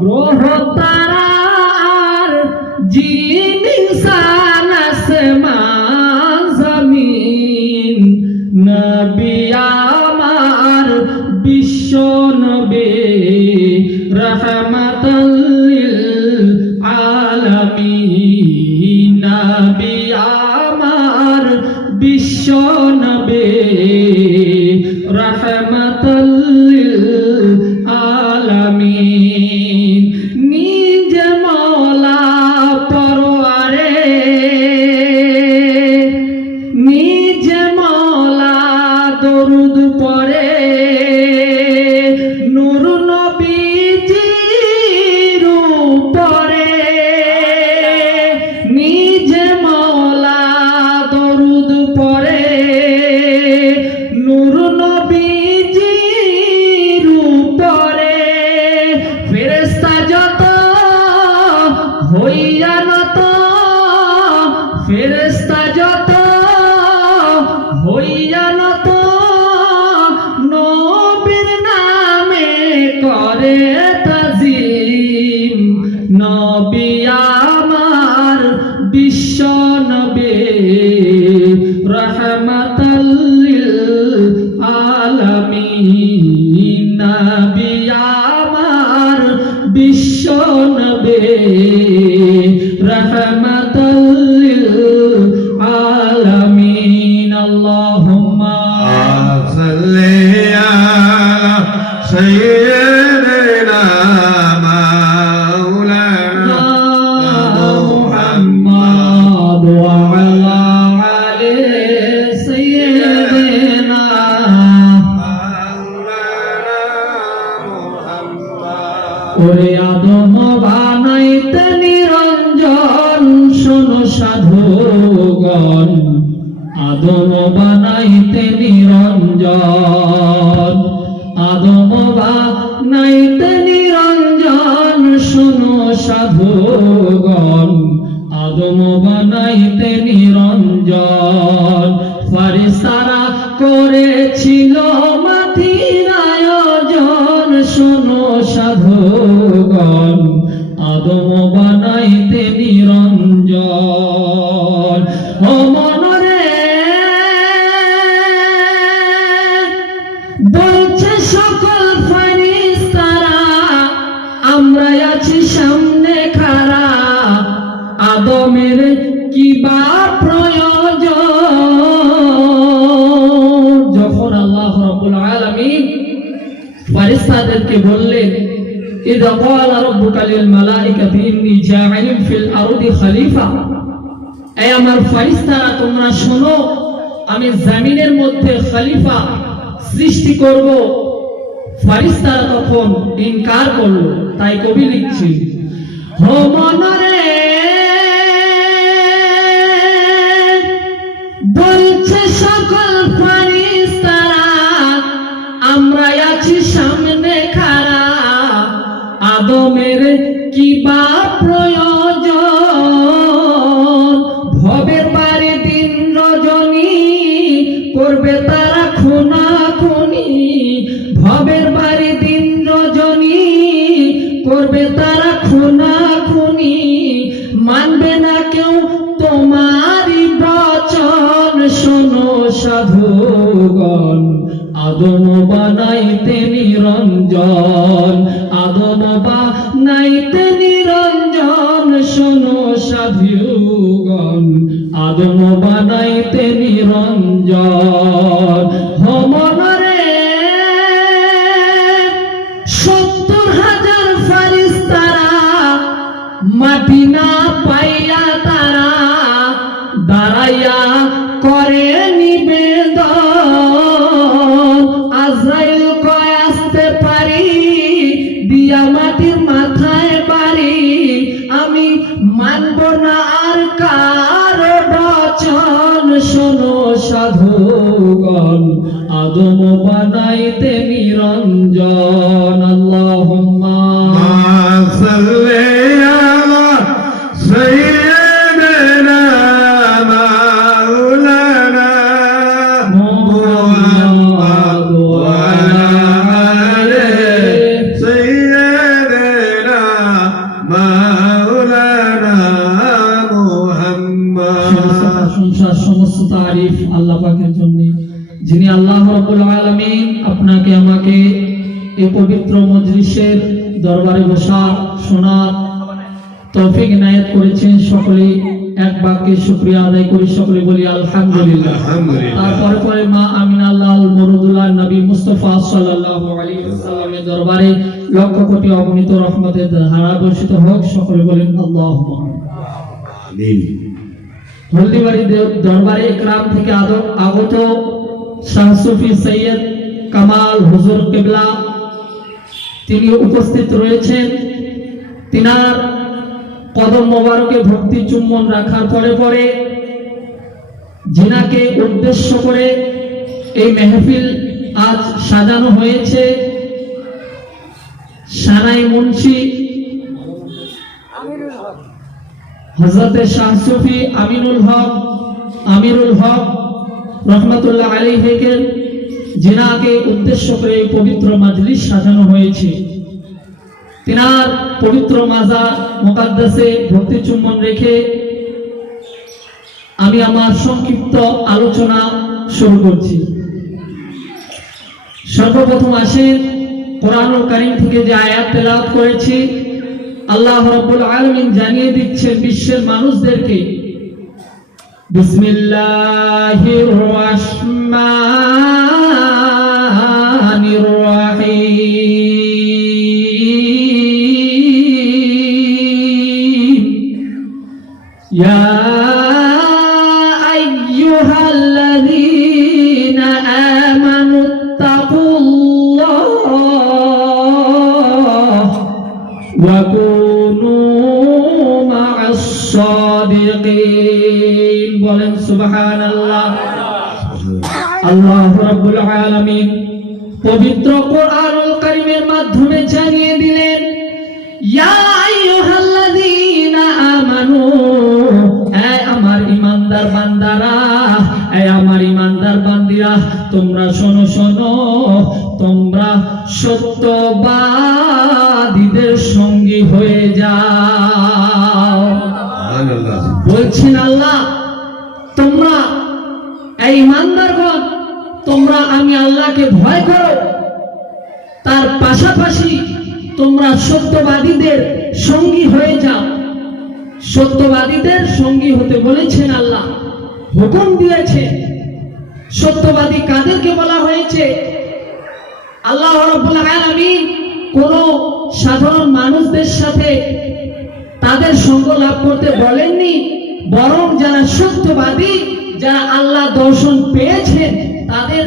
গ্রহ তারার জিন ইনসান আসমান জমিন নবী আমার বিশ্ব নবী রহমাতাল লিল আলামিন নবী আমার বিশ্ব নবী রহমাতাল লিল আলামিন নিজ মওলা পরওয়ারে নিজ মওলা দরুদ পড়ে নূর নবীজির উপরে নিজ মওলা দরুদ পড়ে নূর নবীজির উপরে ফেরেশতা যত হইয়া নত ফেরেশতা যত হইয়া নত নবীর নামে করে তাজিম নবী আমার বিশ্ব নবী রহমাতাল লিল আলামিন নবী আমার বিশ্ব নবী রহমাতাল লিল আলামিন আল্লাহুম্মা সাল্লি আলা সাইয়্যিদিনা মাওলানা মুহাম্মাদ ওয়া আলা আলি সাইয়্যিদিনা ওরে আদম বানাইতে নিরঞ্জন শোনো সাধুগণ আদম বানাইতে নিরঞ্জন আদম বানাইতে নিরঞ্জন শোনো সাধুগণ আদম বানাইতে নিরঞ্জন ফারিস্তারা করেছিল মাটির আয়োজন শোনো সাধুগণ আদম বানাইতে নিরঞ্জন ও মনরে বলছে সকল ফারিস্তারা আমরা আছি সামনে খাড়া আদমের কি বা প্রয়োজন যখন আল্লাহ রাব্বুল আলামিন ফারিস্তাদেরকে বললেন ইযা ক্বালা রাব্বুকা লিল মালাইকাতি ইন্নী জাইলুন ফিল আরদি খলিফা এই আমার ফারিস্তারা তোমরা শোনো আমি জমিনের মধ্যে খলিফা সৃষ্টি করব ফারিস্তারা তখন ইনকার করলো তাই কবি লিখছেন হো মনরে বলছে সকল ফারিস্তারা আমরা আছি সামনে খাড়া আদমের কি বা প্রয়োজন ভবের বাড়ি দিন রজনী করবে তারা খুনাখুনি ভবের বাড়ি দিন রজনী করবে তারা খুনাখুনি মানবে না কেউ তোমারই বচন শোনো সাধুগণ আদম বানাইতে নিরঞ্জন আদম বানাইতে নিরঞ্জন শোনো সাধুগণ আদম বানাইতে নিরঞ্জন মনরে ৭০,০০০ ফারিস্তারা মাটি না পাইয়া তারা দাঁড়াইয়া করে নিবেদন আজরাইল কয় আসতে পারি দিয়া মাটির মাথায় বাড়ি আমি মানব না আর কারো বচন শোনো সাধুগণ আদম বানাইতে নিরঞ্জন আল্লাহুম্মা সাল্লি আলা সাইয়্যিদিনা মাওলানা মুহাম্মাদ ওয়া আলা আলি সাইয়্যিদিনা যিনি আল্লাহ রাব্বুল আলামিন আপনাকে আমাকে এই পবিত্র মজলিসের দরবারে বসা শোনার তৌফিক ইনায়েত করেছেন, সকলে এক বাক্যে শুকরিয়া আদায় করি, সকলে বলি আলহামদুলিল্লাহ। তারপরে পরে মা আমিনা লাল মরুদুল্লাহ নবী মুস্তাফা সাল্লাল্লাহু আলাইহি ওয়াসাল্লামের দরবারে লক্ষ কোটি অগণিত রহমতের ধারা বর্ষিত হোক, সকলে বলেন আল্লাহুম্মা আমিন। হলদিবাড়ি দরবারে ইকরাম থেকে আগত শাহ সুফি সৈয়দ কামাল হুজুর কিবলা তিনি উপস্থিত রয়েছেন। তিনার কদম মোবারকে ভক্তি চুম্বন রাখার পরে পরে জিনাকে উদ্দেশ্য করে এই মেহফিল আজ সাজানো হয়েছে। সানাই মুন্সি হযরতে শাহ সুফি আমিরুল হক রহমতুল্লাহ আলাইহিকে জিনাকে উদ্দেশ্য করে এই পবিত্র মাজলিস সাজানো হয়েছে। তিনার পবিত্র মাজার মুকাদ্দাসে ভক্তি চুম্বন রেখে আমি আমার সংক্ষিপ্ত আলোচনা শুরু করছি। সর্বপ্রথম আসেন কোরআনুল কারীম থেকে যে আয়াত তেলাওয়াত করেছি, আল্লাহ রাব্বুল আলামিন জানিয়ে দিচ্ছেন বিশ্বের মানুষদেরকে, বিসমিল্লাহির রহমানির রহিম, ইয়া আইয়ুহাল্লাযীনা আমানুত্তাকুল্লাহ ওয়া কুনু মা'আস সাদিকিন। বলেন সুবহানাল্লাহ। আল্লাহ রাব্বুল আলামিন পবিত্র কোরআনুল কারীমের মাধ্যমে জানিয়ে দিলেন, ইয়া আইয়ুহাল্লাযীনা আমানু, হে আমার ঈমানদার বান্দারা, হে আমার ঈমানদার বান্দিরা, তোমরা শোনো শোনো, তোমরা সত্যবাদীদের সঙ্গী হয়ে যাও। বলছেন আল্লাহ, তোমরা এই ঈমানদারগণ, তোমরা আমি আল্লাহকে ভয় করো, তার পাশাপাশি তোমরা সত্যবাদীদের সঙ্গী হয়ে যাও। সত্যবাদীদের সঙ্গী হতে বলেছেন আল্লাহ, হুকুম দিয়েছেন। সত্যবাদী কাদেরকে বলা হয়েছে? আল্লাহ রাব্বুল আলামিন কোন সাধারণ মানুষদের সাথে তাদের সঙ্গ লাভ করতে বলেননি, বরং যারা সত্যবাদী, যারা আল্লাহ দর্শন পেয়েছেন, তাদের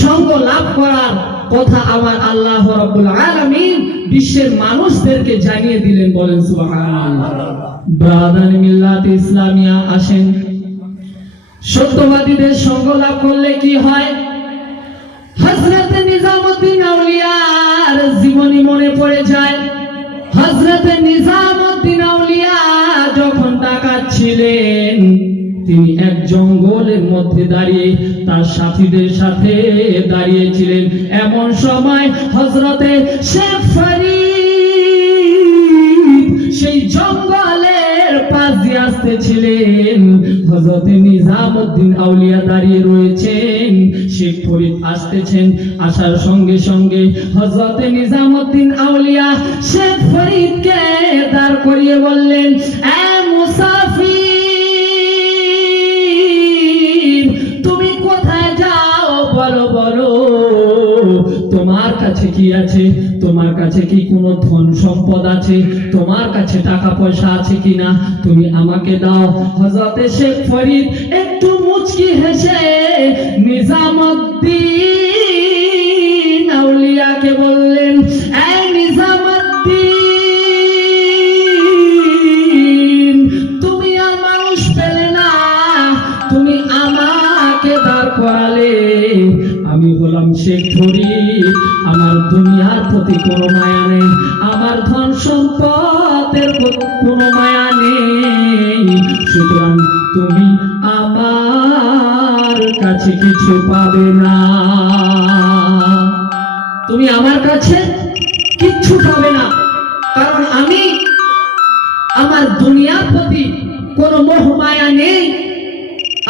সঙ্গ লাভ করার কথা আমার আল্লাহ রাব্বুল আলামিন বিশ্বের মানুষদেরকে জানিয়ে দিলেন। বলেন সুবহানাল্লাহ। ব্রাদার মিল্লাত ইসলামিয়া আসেন, সত্যবাদীদের সঙ্গ লাভ করলে কি হয়? হযরত নিজামউদ্দিন আউলিয়ার জীবনী মনে পড়ে যায়। হযরত নিজামউদ্দিন আউলিয়া যখন ডাকাত ছিলেন, তিনি এক জঙ্গলের মধ্যে দাঁড়িয়ে তার সাথীদের সাথে দাঁড়িয়েছিলেন। এমন সময় হযরতে শেখ ফরিদ সেই জঙ্গলের পাশ দিয়ে আসতেছিলেন। হযরতে নিজামউদ্দিন আউলিয়া দাঁড়িয়ে রয়েছেন, শেখ ফরিদ আসতেছেন। আসার সঙ্গে সঙ্গে হযরতে নিজামউদ্দিন আউলিয়া শেখ ফরিদকে দাঁড় করিয়ে বললেন, এ মুসাফির, তুমি কোথায় যাও? বলো বলো, তোমার কাছে কি আছে? তোমার কাছে কি কোনো ধন সম্পদ আছে? তোমার কাছে টাকা পয়সা আছে কিনা? তুমি আমাকে দাও। হযরতে শেখ ফরিদ একটু মুচকি হেসে নিজামউদ্দিন আউলিয়াকে বললেন, এই নিজামউদ্দিন, তুমি আর মানুষ পেলে না, তুমি আমাকে দাঁড় করালে। আমি হলাম শেখ ফরিদ, আমার দুনিয়ার প্রতি কোনো মায়া নেই, আমার ধন সম্পদের কোনো মায়া নেই, সুতরাং তুমি আমার কাছে কিছু পাবে না। তুমি আমার কাছে কিচ্ছু পাবে না, কারণ আমি আমার দুনিয়ার প্রতি কোনো মোহ মায়া নেই,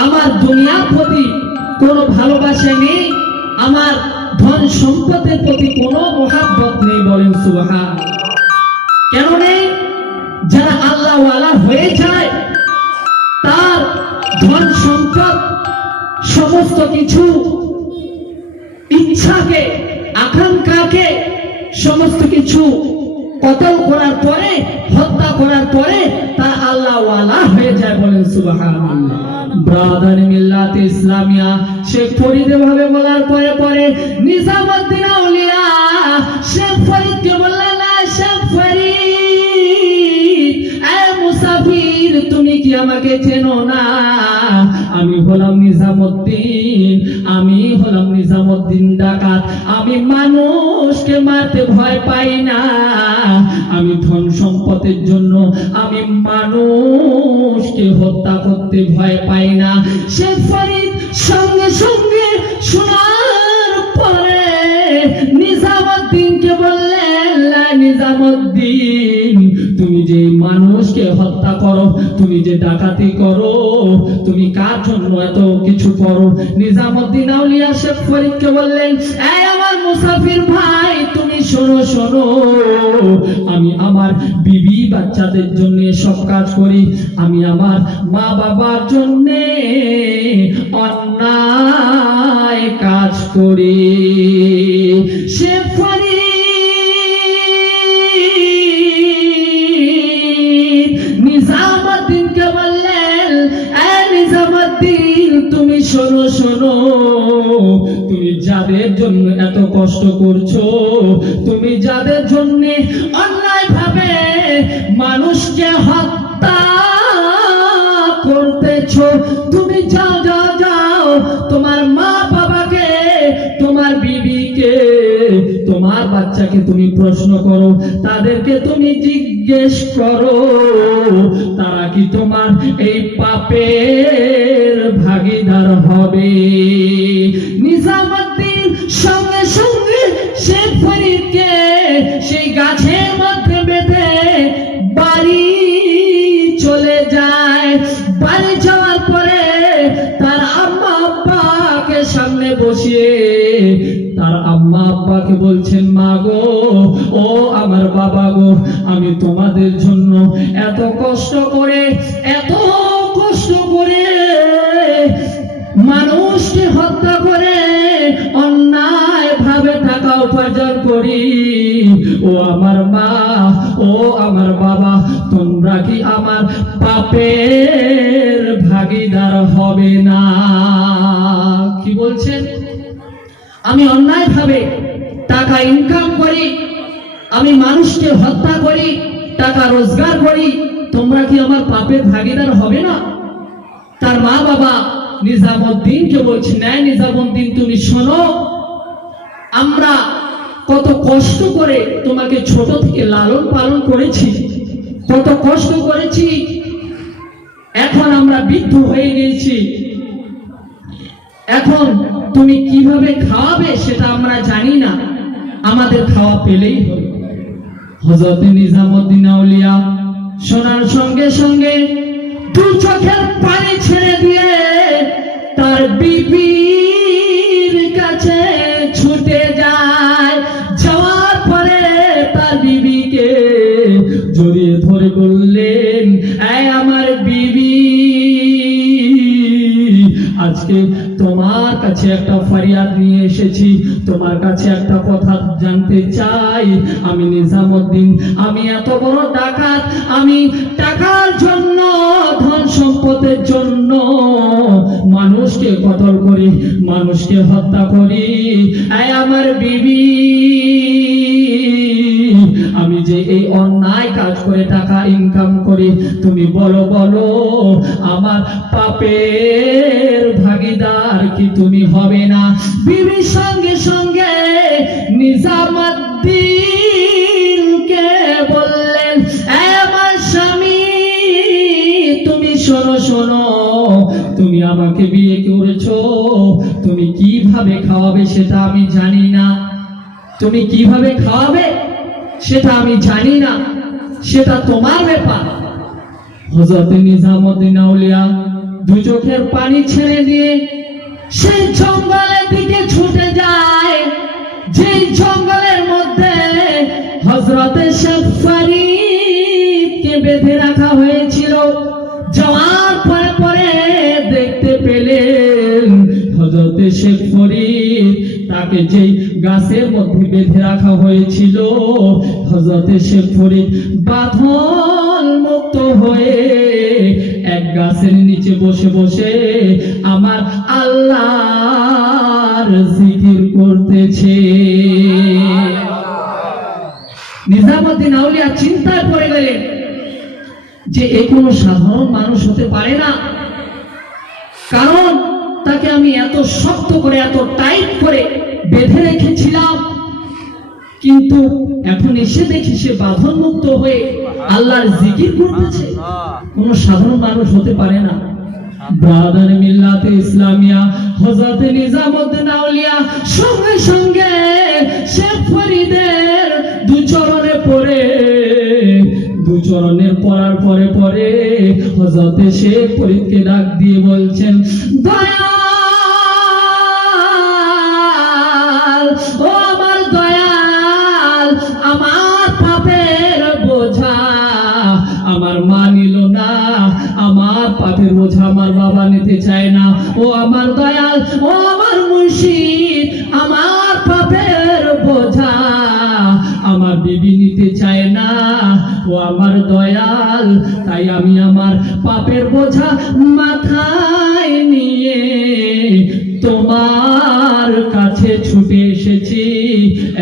আমার দুনিয়ার প্রতি কোনো ভালোবাসা নেই, আমার ধন সম্পদের প্রতি কোনো মহাব্বত নেই। বলেন সুবহান। কেন নেই? যারা আল্লাহ ওয়ালা হয়ে যায় তার ধন সম্পদ সমস্ত কিছু ইচ্ছাকে আকাঙ্ক্ষাকে সমস্ত কিছু কতল করার পরে হত্যা করার পরে তা আল্লাহ ওয়ালা হয়ে যায়। বলেন সুবহানাল্লাহ। ব্রাদার মিল্লাত ইসলামিয়া শেখ ফরিদ ভাবে বলার পরে পরে নিজামউদ্দিন আউলিয়া শেখ ফরিদকে বললেন, না শেখ ফরিদ, এ মুসাফির, তুমি কি আমাকে চেনো না? আমি হলাম নিজামউদ্দিন, আমি হলাম নিজামউদ্দিন ডাকাত। আমি মানুষকে মারতে ভয় পাই না, আমি ধন সম্পদের জন্য আমি মানুষকে হত্যা করতে ভয় পাই না। শেখ ফরিদ সঙ্গে সঙ্গে শোনার পরে নিজামউদ্দিনকে বললেন, নিজামউদ্দিন, তুমি যে মানুষকে হত্যা করো, তুমি যে ডাকাতি করো, তুমি কার জন্য এত কিছু করো? নিজামউদ্দিন আউলিয়া শেখ ফরিদকে বললেন, এই আমার মুসাফির ভাই, তুমি শোনো শোনো, আমি আমার বিবি বাচ্চাদের জন্য সব কাজ করি, আমি আমার মা বাবার জন্য অন্যায় কাজ করি। শেখ ফরিদ নিজামউদ্দিনকে বললেন, এ নিজামউদ্দিন, তুমি শোনো শোনো, তুমি যাদের জন্য এত কষ্ট করছো, তুমি যাদের জন্য অন্যায় ভাবে মানুষকে হত্যা করতেছো, তুমি যাও যাও যাও, তোমার মা বাবাকে, তোমার বিবিকে, তোমার বাচ্চাকে তুমি প্রশ্ন করো, তাদেরকে তুমি জিজ্ঞেস করো, তারা কি তোমার এই পাপের ভাগীদার হবে? নিজামউদ্দিন সঙ্গে সঙ্গে শেখ ফরিদকে সেই গাছের মধ্যে বেঁধে বাড়ি চলে যায়। বাড়ি যাওয়ার পরে তার আম্মা আব্বাকে সামনে বসিয়ে তার আম্মা আব্বাকে বলছেন, মা গো, ও আমার বাবা গো, আমি তোমাদের জন্য এত কষ্ট করে মানুষকে হত্যা করে অন্যায় ভাবে টাকা উপার্জন করি, ও আমার মা, ও আমার বাবা, তোমরা কি আমার পাপের ভাগীদার হবে না? কি বলছেন? আমি অন্যায় ভাবে টাকা ইনকাম করি, আমি মানুষকে হত্যা করি, টাকা রোজগার করি, তোমরা কি আমার পাপের ভাগীদার হবে না? তার মা বাবা নিজামউদ্দিনকে বলছেন, নাই নিজামউদ্দিন, তুমি শোনো, আমরা কত কষ্ট করে তোমাকে ছোট থেকে লালন পালন করেছি, কত কষ্ট করেছি, এখন আমরা বৃদ্ধ হয়ে গেছি, এখন তুমি কিভাবে খাওয়াবে সেটা আমরা জানি না, আমাদের খাওয়া পেলেই হলো। হযরত নিজামউদ্দিন আউলিয়া শোনার সঙ্গে সঙ্গে দু চোখের পানি ছেড়ে দিয়ে তার বিবির কাছে ছুটে যায়। যাওয়ার পরে তার বিবিকে জড়িয়ে ধরে বললেন, এই আমার বিবি, আজকে তোমার কাছে একটা ফরিয়াদ নিয়ে এসেছি, তোমার কাছে একটা কথা জানতে চাই। আমি নিজামউদ্দিন, আমি এত বড় ডাকাত, আমি টাকার জন্য, ধন সম্পদের জন্য মানুষকে কতল করি, মানুষকে হত্যা করি। এই আমার বিবি, আমি যে এই অন্যায় কাজ করে টাকা ইনকাম করি, তুমি বলো বলো, আমার পাপের ভাগীদার কি তুমি হবে না? বিবির সঙ্গে সঙ্গে নিজামউদ্দিনকে বললেন, আমার স্বামী, তুমি শোনো শোনো, তুমি আমাকে বিয়ে করেছো, তুমি কিভাবে খাওয়াবে সেটা আমি জানি না, তুমি কিভাবে খাওয়াবে সেটা আমি জানি না, সেটা তোমার ব্যাপার। হযরত নিজামউদ্দিন আউলিয়া দু চোখের পানি ছেড়ে দিয়ে সেই জঙ্গলের দিকে ছুটে যায়, যে জঙ্গলের মধ্যে হযরতে শেখ ফরিদকে বেঁধে রাখা হয়েছিল। যাওয়ার পরে পরে দেখতে পেলেন হযরতে শেখ ফরিদ তাকে যেই গাছের মধ্যে বেঁধে রাখা হয়েছিল, হযরতে শেখ ফরিদ বাঁধন মুক্ত হয়ে এক গাছের নিচে বসে বসে আমার আল্লাহর জিকির করতেছে। নিজামুদ্দিন আউলিয়া চিন্তায় পড়ে গেলেন যে এ কোনো সাধারণ মানুষ হতে পারে না, কারণ তাকে আমি এত শক্ত করে এত টাইট করে বেঁধে রেখেছিলাম, কিন্তু এখন এসে দেখি সে বাঁধন মুক্ত হয়ে আল্লাহর জিকির করতেছে। কোনো সাধারণ মানুষ হতে পারে না। ব্রাদার মিল্লাতে ইসলামিয়া হযরত নিজামুদ্দিন আউলিয়া সঙ্গে সঙ্গে শেখ ফরিদের দু চরণে পড়ে, দু চরণে পড়ার পরে পরে হযরত শেখ ফরিদকে ডাক দিয়ে বলছেন, দয়াল, ও আমার দয়াল, আমার পাপের বোঝা আমার মা নিল না, আমার পাপের বোঝা আমার বাবা নিতে চায় না। ও আমার দয়াল, ও আমার মুর্শিদ, আমার পাপের বোঝা আমার বিবি নিতে চায় না। ও আমার দয়াল, তাই আমি আমার পাপের বোঝা মাথায় নিয়ে তোমার কাছে ছুটে এসেছি।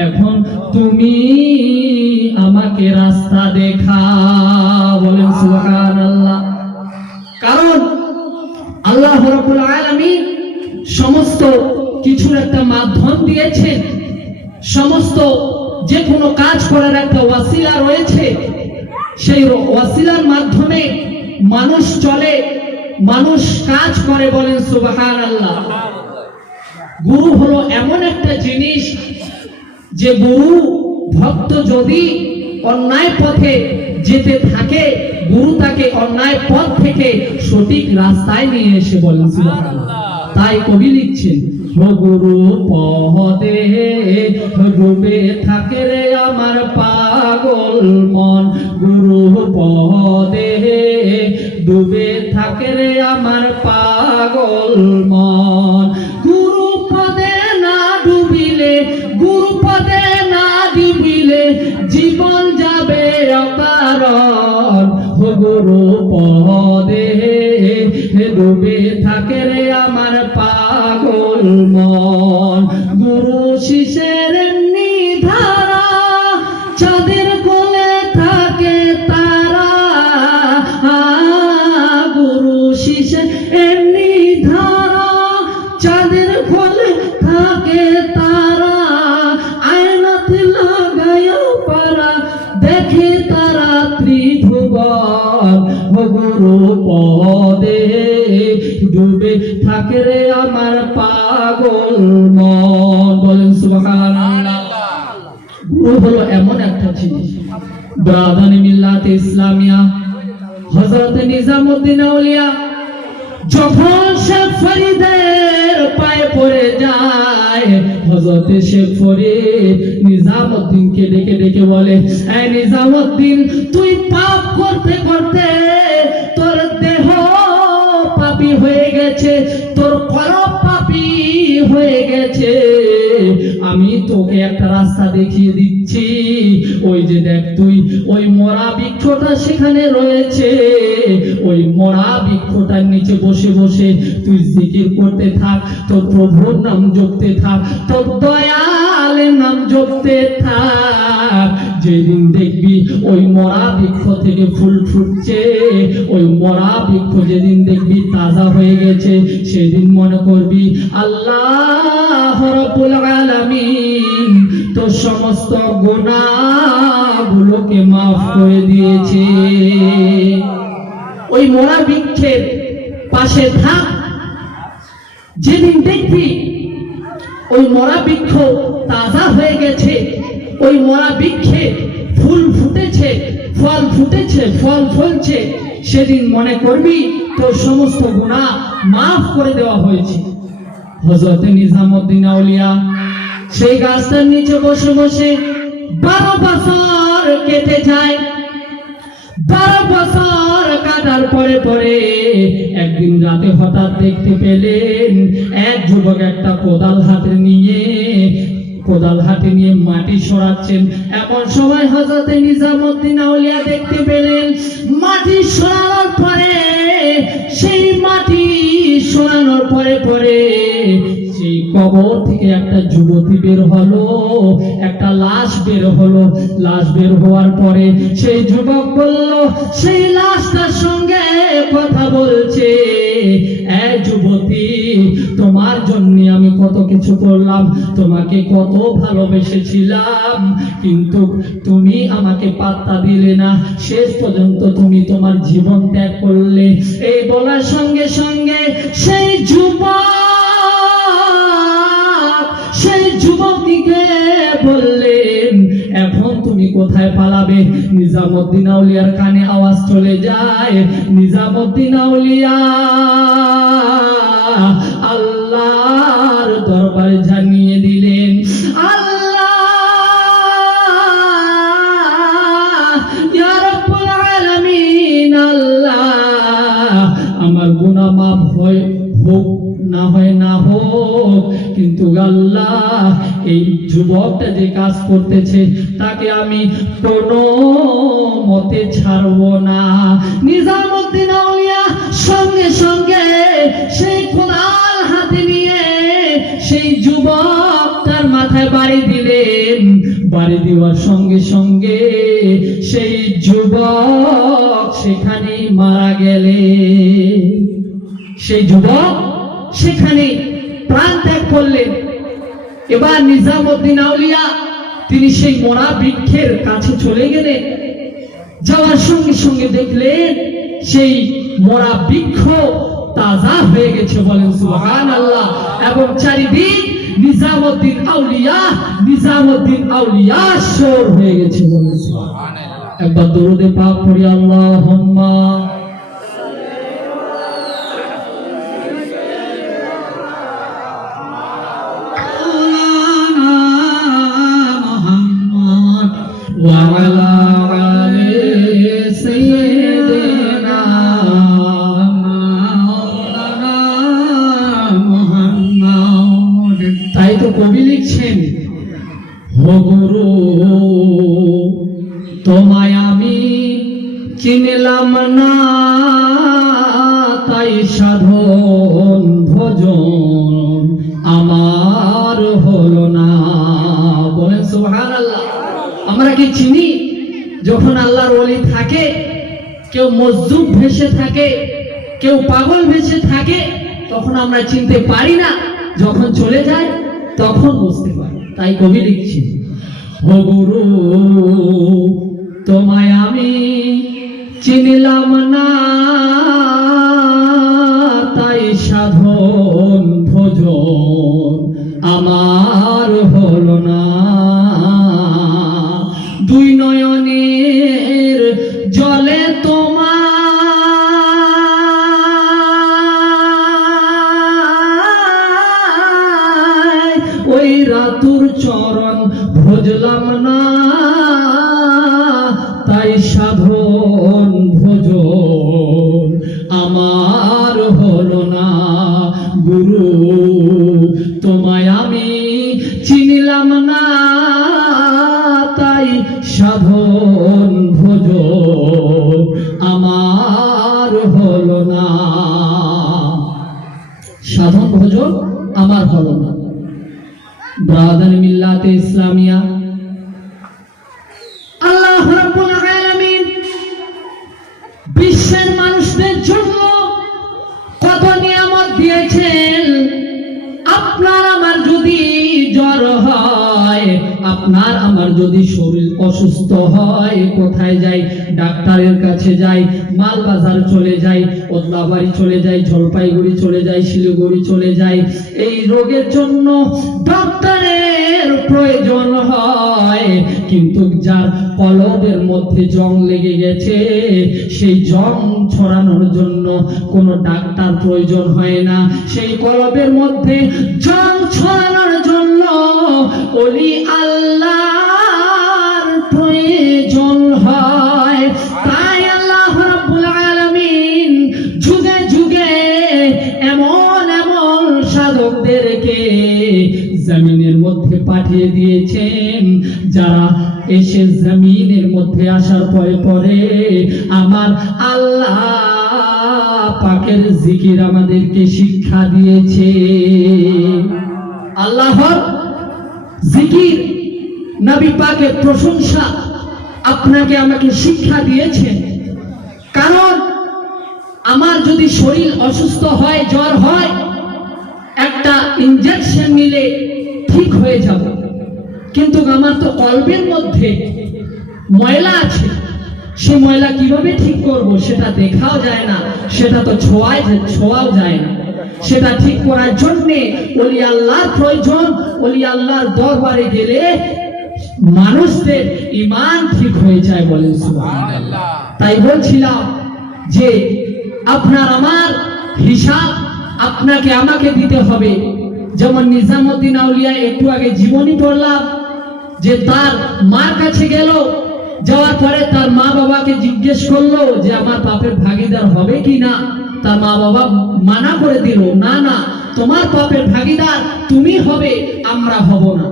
এখন তুমি আমাকে রাস্তা দেখা। বলেন সুবহানাল্লাহ। কারণ আল্লাহ রাব্বুল আলামিন সমস্ত কিছুর একটা মাধ্যম দিয়েছেন, সমস্ত যে কোনো কাজ করার একটা ওয়াসিলা রয়েছে। সেই ওয়াসিলার মাধ্যমে মানুষ চলে, মানুষ কাজ করে। বলেন সুবহানাল্লাহ। গুরু হলো এমন একটা জিনিস যে গুরু ভক্ত যদি অন্যায় পথে যেতে থাকে, গুরু তাকে অন্যায় পথ থেকে সঠিক রাস্তায় নিয়ে এসে। বলেন সুবহানাল্লাহ। তাই কবি লিখছেন, ও গুরু পদে ডুবে থাকে রে আমার পাগল মন, গুরু পদে ডুবে থাকে রে আমার পাগল মন। গুরু পদে না ডুবিলে, গুরু পদে না ডুবিলে জীবন যাবে অকারণ। ও গুরু পদে ডুবে থাকে রে আমার পাগল মন। গুরু শিষ্যের নিধারা, চাঁদের কোলে থাকে তারা। গুরু শিষ্যের নিধারা, চাঁদের কোলে থাকে তারা। আয়নাতে লাগায়া পারা দেখে তারা ত্রিভুবন। ও গুরু পদে ডুবে থাকে রে আমার পাগল মন। বলেন সুবহানাল্লাহ। গুরু হলো এমন একটা জিনিস। ব্রাদার মিল্লাতে ইসলামিয়া হযরত নিজামুদ্দিন আউলিয়া যখন শেখ ফরিদের পায়ে পড়ে যায়, হযরত শেখ ফরিদ নিজামুদ্দিনকে ডেকে ডেকে বলে, এই নিজামুদ্দিন, তুই পাপ করতে করতে তোর দেহ পাপী হয়ে গেছে, তোর কলব পাপী হয়ে গেছে। আমি তোকে একটা রাস্তা দেখিয়ে দিচ্ছি। ওই যে দেখ, তুই ওই মরা বৃক্ষটা সেখানে রয়েছে, ওই মরা বৃক্ষটার নিচে বসে বসে তুই জিকির করতে থাক, তোর প্রভুর নাম জপতে থাক, তোর দয়ালের নাম জপতে থাক। যেদিন দেখবি ওই মরা বৃক্ষ থেকে ফুল ফুটছে, ওই মরা বৃক্ষ যেদিন দেখবি তাজা হয়ে গেছে, সেদিন মনে করবি আল্লাহ রাব্বুল আলামিন তোর সমস্ত গুনাহগুলোকে মাফ করে দিয়েছে। ওই মরা বৃক্ষের পাশে থাক, যেদিন দেখবি ওই মরা বৃক্ষ তাজা হয়ে গেছে, ওই মরা বৃক্ষে ফুল ফুটেছে, ফল ফুটেছে, ফল ফলছে, সেদিন মনে করবি তোর সমস্ত গুনাহ মাফ করে দেওয়া হয়েছে। হযরত নিজামউদ্দিন আউলিয়া সেই গাছটার নিচে বসে বসে 12 বছর কেটে যায়। 12 বছর কাটার পরে পরে একদিন রাতে হঠাৎ দেখতে পেলেন এক যুবক একটা কোদাল হাতে নিয়ে মাটি সরাচ্ছেন। এমন সময় হযরত নিজামউদ্দিন আউলিয়া দেখতে পেলেন মাটি সরানোর পরে সেই কবর থেকে একটা যুবতী বের হলো, একটা লাশ বের হলো। লাশ বের হওয়ার পরে সেই যুবক বলল, সেই লাশটার সঙ্গে কথা বলছে, এই যুবতী, তোমার জন্য আমি কত কিছু করলাম, তোমাকে কত ভালোবেসেছিলাম, কিন্তু তুমি আমাকে পাত্তা দিলে না, শেষ পর্যন্ত তুমি তোমার জীবন ত্যাগ করলে। এই বলার সঙ্গে সঙ্গে সেই যুবতীকে বললেন, এখন তুমি কোথায় পালাবে? নিজামউদ্দিন আউলিয়ার কানে আওয়াজ চলে যায়। নিজামউদ্দিন আউলিয়া আল্লাহর দরবারে জানিয়ে দিলেন, ইয়া রাব্বুল আলামিন, আল্লাহ, আমার গুনাহ মাফ হোক না হোক, কিন্তু আল্লাহ, এই যুবকটা যে কাজ করতেছে তাকে আমি কোনো মতে ছাড়বো না। নিজামউদ্দিন আউলিয়া সঙ্গে সঙ্গে সেই কোদাল হাতে নিয়ে সেই যুবকটার মাথায় বাড়ি দিলেন। বাড়ি দেওয়ার সঙ্গে সঙ্গে সেই যুবক সেখানেই মারা গেলেন। সেই যুবক সেখানে প্রাণ ত্যাগ করলেন। এবার নিজামউদ্দিন আউলিয়া তিনি সেই মরা বৃক্ষের কাছে চলে গেলেন। যাওয়ার সঙ্গে সঙ্গে দেখলেন সেই মরা বৃক্ষ তাজা হয়ে গেছে, বলেন সুবহানাল্লাহ। এবং চারিদিক নিজামউদ্দিন আউলিয়া শোর হয়ে গেছে, বলেন সুবহানাল্লাহ। একবার দরুদে পাক পড়ি, আল্লাহুম্মা وعلى آل سيدنا مولانا محمد। তাই তো কবি লিখছেন, ও গুরু, তোমায় আমি চিনলাম না, তাই সাধন ভজন আমার হলো না, বলেন সুবহানাল্লাহ। আমরা কি চিনি? যখন আল্লাহর ওলি থাকে, কেউ মজদুব ভেসে থাকে, কেউ পাগল ভেসে থাকে, তখন আমরা চিনতে পারি না। যখন চলে যায় তখন বুঝতে পারি। তাই কবি লিখছেন, ও গুরু, তোমায় আমি চিনলাম না, তাই সাধন ভজন আমার হলো না, দুই নয়নের জলে তোমার ওই রাতুর চরণ ভজলাম না, তাই সাধন ভজন আমার হলো না। গুরু, তোমায় আমি চিনলাম না, তাই সাধন ভজন আমার হলো না, সাধন ভজন আমার হলো না। ব্রাদার মিল্লাতে ইসলামিয়া, আল্লাহ রাব্বুল আলামিন বিশ্বের মানুষদের জন্য কত নিয়ামত দিয়েছেন। আপনার আমার যদি জ্বর হয়, আপনার আমার যদি শরীর অসুস্থ হয় কোথায় যাই? ডাক্তারের কাছে যাই, মালবাজার চলে যাই, ওদলাবাড়ি চলে যাই, জলপাইগুড়ি চলে যাই, শিলিগুড়ি চলে যাই। এই রোগের জন্য ডাক্তারের প্রয়োজন হয়, কিন্তু যার কলবের মধ্যে জং লেগে গেছে সেই জং ছড়ানোর জন্য কোনো ডাক্তার প্রয়োজন হয় না। সেই কলবের মধ্যে জং ছড়ানোর জন্য ওলি আল্লাহর প্রয়োজন হয়। তাই আল্লাহ রাব্বুল আলামিন যুগে যুগে এমন এমন সাধকদেরকে জমিনের মধ্যে পাঠিয়ে দিয়েছেন, যারা এসে জমিনের মধ্যে আসার পরে পরে আমার আল্লাহ পাকের জিকির আমাদেরকে শিক্ষা দিয়েছে। আল্লাহর জিকির, নবী পাকের প্রশংসা আপনাকে আমাকে শিক্ষা দিয়েছেন। কারণ আমার যদি শরীর অসুস্থ হয়, জ্বর হয়, একটা ইনজেকশন নিলে ঠিক হয়ে যাব, কিন্তু আমার তো কলবের মধ্যে ময়লা আছে। সে ময়লা কিভাবে ঠিক করব সেটা দেখাও যায় না, সেটা তো ছোঁয়াও যায় না। সেটা ঠিক করার জন্য ওলি আল্লাহর প্রয়োজন। ওলি আল্লাহর দরবারে গেলে মানুষদের ঈমান ঠিক হয়ে যায়, বলেন সুবহানাল্লাহ। তাই বলছিলাম যে আপনার আমার হিসাব আপনাকে আমাকে দিতে হবে। যেমন নিজামুদ্দিন আউলিয়া একটু আগে জীবনী পড়লাম, যে তার মার কাছে গেল, যাওয়ার পরে তার মা বাবাকে জিজ্ঞেস করলো যে আমার পাপের ভাগীদার হবে কি না। তার মা বাবা মানা করে দিল, না না, তোমার পাপের ভাগীদার তুমি হবে, আমরা হব না।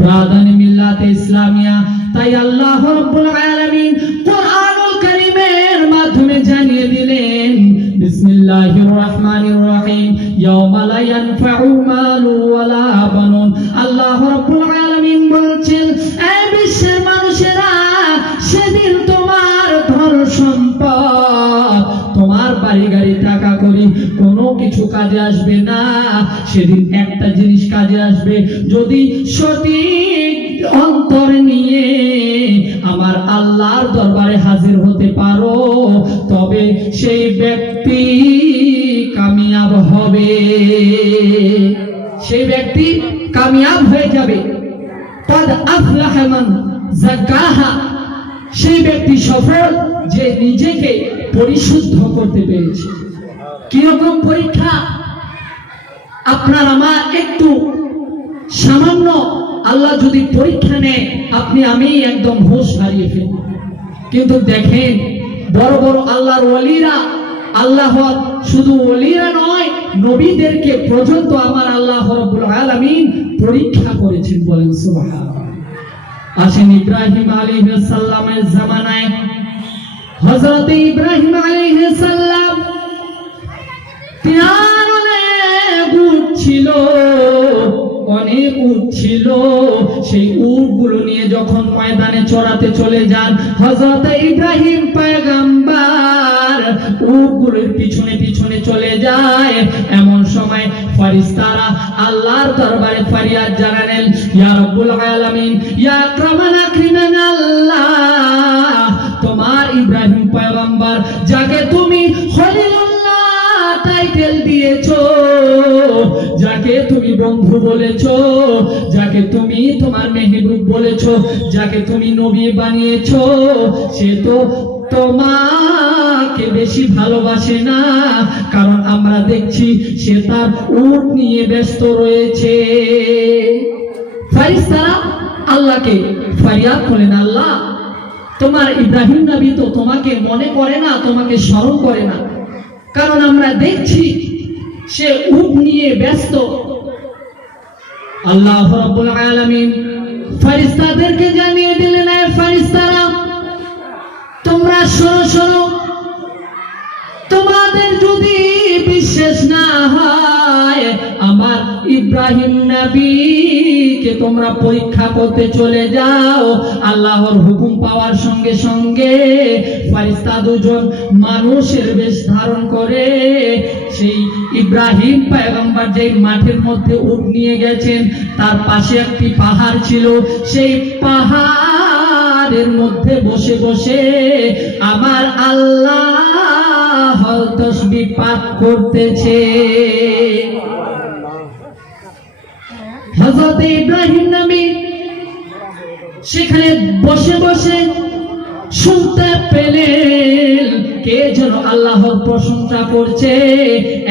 ব্রাদানি মিল্লাতে ইসলামিয়া। তাই আল্লাহ রাব্বুল আলামিন কোরআনুল কারীমের মাধ্যমে জানিয়ে দিলেন, বিসমিল্লাহির রহমানির রহিম, ইয়াওমা লা ইয়ানফাউ মালু ওয়ালা বানুন। আল্লাহ রাব্বুল আলামিন বলছেন, এই বিশ্বের মানুষেরা, সেদিন তোমার ধন সম্পদ, তোমার বাড়ি গাড়ি টাকা করি কোনো কিছু কাজে আসবে না। সেদিন একটা জিনিস কাজে আসবে, যদি সঠিক অন্তর নিয়ে আমার আল্লাহর দরবারে হাজির হতে পারো, তবে সেই ব্যক্তি কামিয়াব হবে, সেই ব্যক্তি কামিয়াব হয়ে যাবে। কদ আফলাহা মান যাক্কাহা, সেই ব্যক্তি সফল যে নিজেকে পরিশুদ্ধ করতে পেরেছে। কিরকম পরীক্ষা? আপনার আমার একটু সামান্য আল্লাহ যদি পরীক্ষা নেয়, আপনি আমি একদম হোশ হারিয়ে ফেলব। কিন্তু দেখেন বড় বড় আল্লাহর ওলিরা, আল্লাহ শুধু ওলিরা নয়, নবীদেরকে পর্যন্ত আমার আল্লাহ রাব্বুল আলামিন পরীক্ষা করেছেন, বলেন সুবহানাল্লাহ। আসেন ইব্রাহিম আলাইহিস সালামের জামানায় হযরত ইব্রাহিম আলাইহিস সালাম তিনার অনেক উট ছিল, অনেক উট ছিল। সেই উটগুলো নিয়ে যখন ময়দানে চড়াতে চলে যান হযরত ইব্রাহিম পয়গম্বর, উটগুলোর পিছনে পিছনে চলে যায়। এমন সময় ফেরেশতারা আল্লাহর দরবারে ফরিয়াদ জানালেন, ইয়া রাব্বুল আলামিন, ইয়া আকরামান আকরিমান আল্লাহ, তোমার ইব্রাহিম পয়গম্বর যাকে তুমি খলিলুল্লাহ টাইটেল দিয়েছো, যাকে তুমি বন্ধু বলেছো, যাকে তুমি তোমার মেহবুব বলেছো, যাকে তুমি নবী বানিয়েছো, সে তো তোমাকে বেশি ভালোবাসে না। কারণ আমরা দেখছি সে তার উট নিয়ে ব্যস্ত রয়েছে। ফেরেশতারা আল্লাহকে ফরিয়াদ করেন, আল্লাহ তোমার ইব্রাহিম নবী তো তোমাকে মনে করে না, তোমাকে স্মরণ করে না, কারণ আমরা দেখছি সে উট নিয়ে ব্যস্ত। আল্লাহ রাব্বুল আলামিন ফেরেশতাদেরকে জানিয়ে দিলেন, এ ফেরেশতারা তোমরা শোনো শোনো, তোমাদের যদি বিশ্বাস না হয় আমার ইব্রাহিম নবীকে তোমরা পরীক্ষা করতে চলে যাও। আল্লাহর হুকুম পাওয়ার সঙ্গে সঙ্গে ফেরেশতা দুজন মানুষের বেশ ধারণ করে সেই ইব্রাহিম পয়গম্বর যেই মাঠের মধ্যে উট নিয়ে গেছেন, তার পাশে একটি পাহাড় ছিল। সেই পাহাড়ের মধ্যে বসে বসে আমার আল্লাহ তাসবিহ পাঠ করতেছে। হযরত ইব্রাহিম নবী সেখানে বসে বসে শুনতে পেলেন কে যেন আল্লাহর প্রশংসা করছে,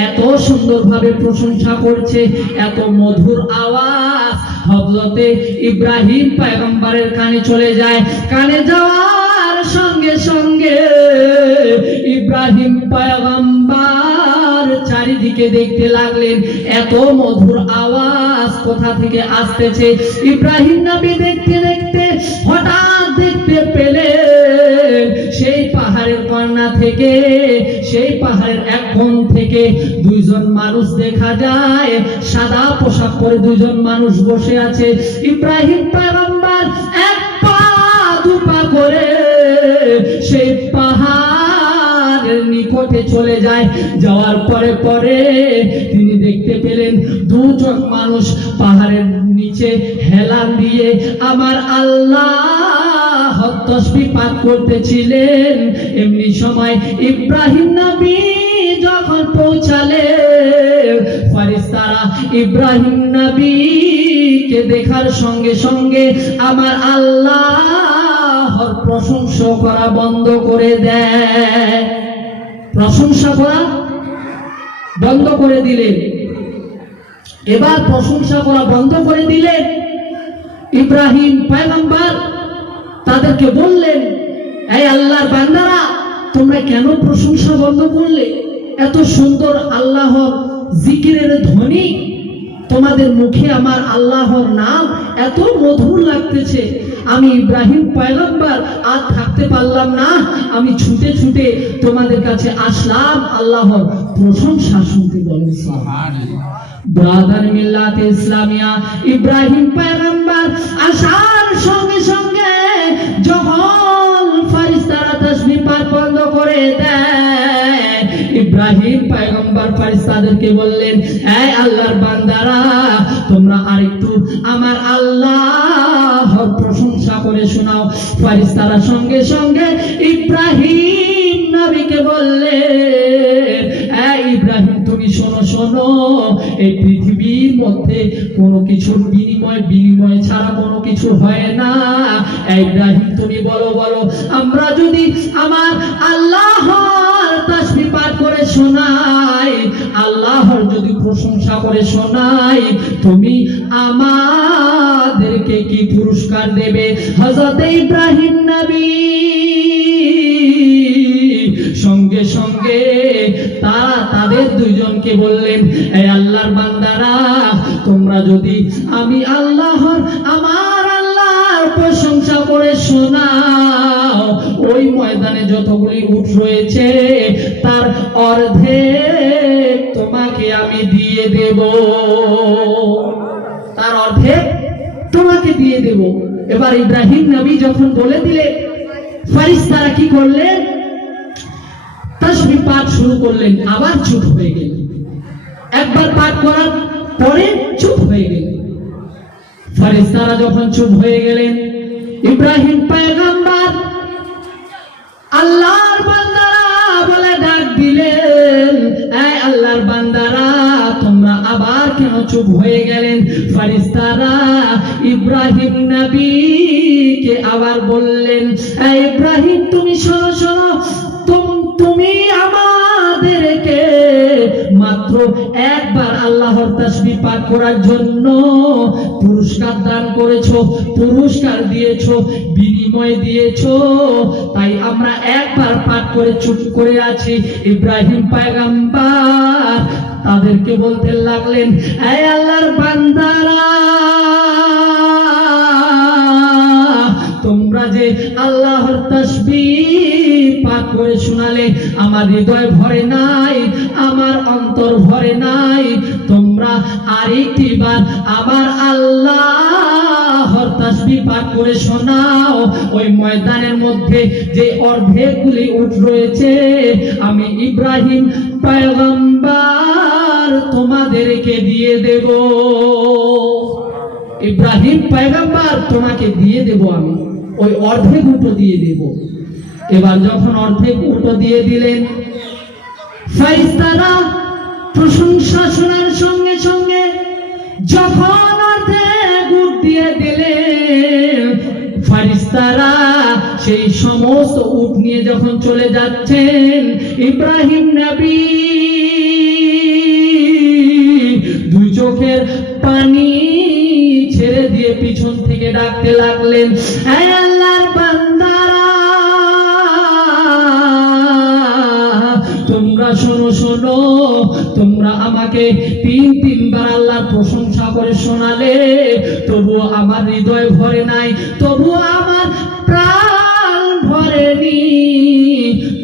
এত সুন্দরভাবে প্রশংসা করছে, এত মধুর আওয়াজ হযরতে ইব্রাহিম পয়গম্বরের কানে চলে যায়। কানে যাওয়ার সঙ্গে সঙ্গে ইব্রাহিম পয়গম্বর চারিদিকে দেখতে লাগলেন এত মধুর আওয়াজ কোথা থেকে আসতেছে। ইব্রাহিম নবী দেখতে দেখতে হঠাৎ দেখতে পেলেন সেই পাহাড়ের কর্ণা থেকে, সেই পাহাড়ের এক কোণ থেকে দুইজন মানুষ দেখা যায়। সাদা পোশাক পরে দুইজন মানুষ বসে আছে। ইব্রাহিম পয়গম্বর এক পা দুপা করে সেই পাহাড়ের নিকটে চলে যায়। যাওয়ার পরে পরে তিনি দেখতে পেলেন দুজন মানুষ পাহাড়ের নিচে হেলান দিয়ে আমার আল্লাহ তাসবিহ পাঠ করতেছিলেন। এমনি সময় ইব্রাহিম নবী যখন পৌঁছালেন, ফেরেশতারা ইব্রাহিম নবীকে দেখার সঙ্গে সঙ্গে আমার আল্লাহর প্রশংসা করা বন্ধ করে দেয়। প্রশংসা করা বন্ধ করে দিলেন। এবার প্রশংসা করা বন্ধ করে দিলেন। ইব্রাহিম পয়গম্বর তাদেরকে বললেন, এই আল্লাহর বান্দারা, তোমরা কেন প্রশংসা বন্ধ করলে? এত সুন্দর আল্লাহর জিকিরের ধ্বনি তোমাদের মুখে, আমার আল্লাহর নাম এত মধুর লাগতেছে। আমি ইব্রাহিম পয়গম্বর আর থাকতে পারলাম না, আমি ছুটে ছুটে তোমাদের কাছে আসলাম আল্লাহর প্রশংসা শুনতে। বলেন সুবহানাল্লাহ। ব্রাদার মিল্লাতে ইসলামিয়া ইব্রাহিম পয়গম্বর আসার সঙ্গে সঙ্গে যখন ফেরেশতারা তাসবিহ পাঠ বন্ধ করে দেয়, ইব্রাহিম পয়গম্বর ফেরেশতাদেরকে বললেন, এই আল্লাহর বান্দারা, তোমরা আরেকটু আমার আল্লাহর প্রশংসা করে শোনাও। ফেরেশতারা সঙ্গে সঙ্গে ইব্রাহিম নবীকে বললেন, এই ইব্রাহিম তুমি শোনো শোনো, এই পৃথিবীর মধ্যে কোনো কিছুর বিনিময় ছাড়া কোনো কিছু হয় না। ইব্রাহিম তুমি বলো বলো, আমরা যদি আমার আল্লাহর তাসবিহ পাঠ করে শোনাই, আল্লাহর যদি প্রশংসা করে শোনাই, তুমি আমাদেরকে কি পুরস্কার দেবে? হযরত ইব্রাহিম নবী সঙ্গে সঙ্গে তাদের দুইজনকে বললেন, এই আল্লাহর বান্দারা, তোমরা যদি আমি আমার আল্লাহর প্রশংসা করে শোনাও, ওই ময়দানে যতগুলি উট রয়েছে তার অর্ধেক তোমাকে আমি দিয়ে দেব, তার অর্ধেক তোমাকে দিয়ে দেব। এবার ইব্রাহিম নবী যখন বলে দিলেন, ফেরেশতারা কি করলেন? তাসবিহ পাঠ শুরু করলেন, আবার চুপ হয়ে গেলেন। একবার পাঠ করার পরে চুপ হয়ে গেলেন। ফেরেশতারা যখন চুপ হয়ে গেলেন, ইব্রাহিম পয়গম্বর আল্লাহর বান্দারা বলে ডাক দিলেন, এই আল্লাহর বান্দারা, তোমরা আবার কেন চুপ হয়ে গেলেন? ফেরেশতারা ইব্রাহিম নবীকে আবার বললেন, এই ইব্রাহিম তুমি শোনো শোনো, তুমি আমাদেরকে মাত্র একবার আল্লাহর তাসবিহ পাঠ করার জন্য পুরস্কার দান করেছো, পুরস্কার দিয়েছো, বিনিময় দিয়েছো, তাই আমরা একবার পাঠ করে চুপ করে আছি। ইব্রাহিম পয়গম্বর তাদেরকে বলতে লাগলেন, এই আল্লাহর বান্দারা, তোমরা যে আল্লাহর তাসবিহ পাঠ করে শোনালে, আমার হৃদয় ভরে নাই, আমার অন্তর ভরে নাই। তোমরা তোমরা আরেকটিবার আমার আল্লাহর তাসবিহ পাঠ করে শোনাও। ওই ময়দানের মধ্যে যে অর্ধেকগুলি উট রয়েছে, আমি ইব্রাহিম পয়গম্বর তোমাদেরকে দিয়ে দেব। ইব্রাহিম পয়গম্বর তোমাকে দিয়ে দেব, আমি ওই অর্ধেক উটও দিয়ে দেব। এবার যখন অর্ধেক উটও দিয়ে দিলেন, ফেরেশতারা প্রশংসা শোনার সঙ্গে সঙ্গে যখন অর্ধেক উট দিয়ে দিলেন, ফেরেশতারা সেই সমস্ত উট নিয়ে যখন চলে যাচ্ছেন, ইব্রাহিম নবী দুই চোখের পানি ছেড়ে দিয়ে পিছন থেকে ডাকতে লাগলেন, হে আল্লাহর বান্দারা, তোমরা শোনো শোনো, তোমরা আমাকে তিনবার আল্লাহর প্রশংসা করে শোনালে, তবুও আমার হৃদয় ভরে নাই, তবুও আমার প্রাণ ভরেনি।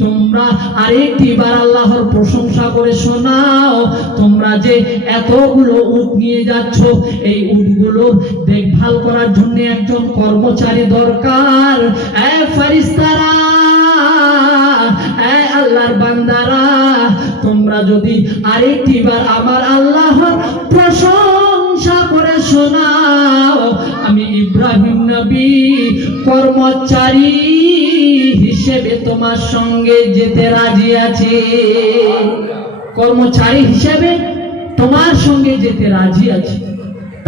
তোমরা আরেকটিবার আল্লাহর প্রশংসা করে শোনাও। তোমরা যে এতগুলো উট নিয়ে যাচ্ছ, এই উটগুলো দেখভাল করার জন্য একজন কর্মচারী দরকার। এ ফেরেশতারা, এ আল্লাহর বান্দারা, তোমরা যদি আরেকটিবার আমার আল্লাহর প্রশংসা করে শোনাও, আমি ইব্রাহিম নবী কর্মচারী হিসেবে তোমার সঙ্গে যেতে রাজি আছি। কর্মচারী হিসেবে তোমার সঙ্গে যেতে রাজি আছি।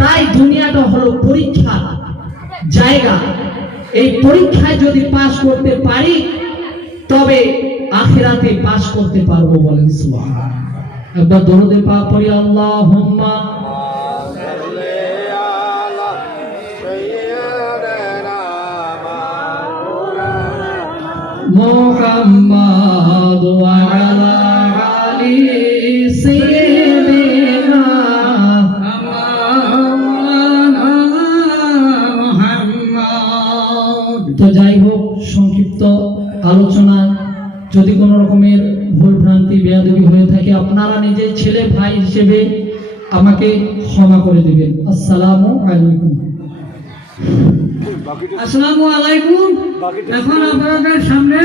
তাই দুনিয়াটা হলো পরীক্ষার জায়গা। এই পরীক্ষায় যদি পাস করতে পারি, তবে আখিরাতে পাস করতে পারবো। বলেন সুবহানাল্লাহ। একবার দরুদ পাক পড়ি, আল্লাহুম্মা মুহাম্মাদ ওয়া আলা আলি সাইয়্যিদিনা মুহাম্মাদ। তো যাই হোক, সংক্ষিপ্ত আলোচনা, যদি কোনো রকমের ভুল ভ্রান্তি বেয়াদবি হয়ে থাকে, আপনারা নিজের ছেলে ভাই হিসেবে আমাকে ক্ষমা করে দিবেন। আসসালামু আলাইকুম। আসসালামু আলাইকুম। এখন আপনাদের সামনে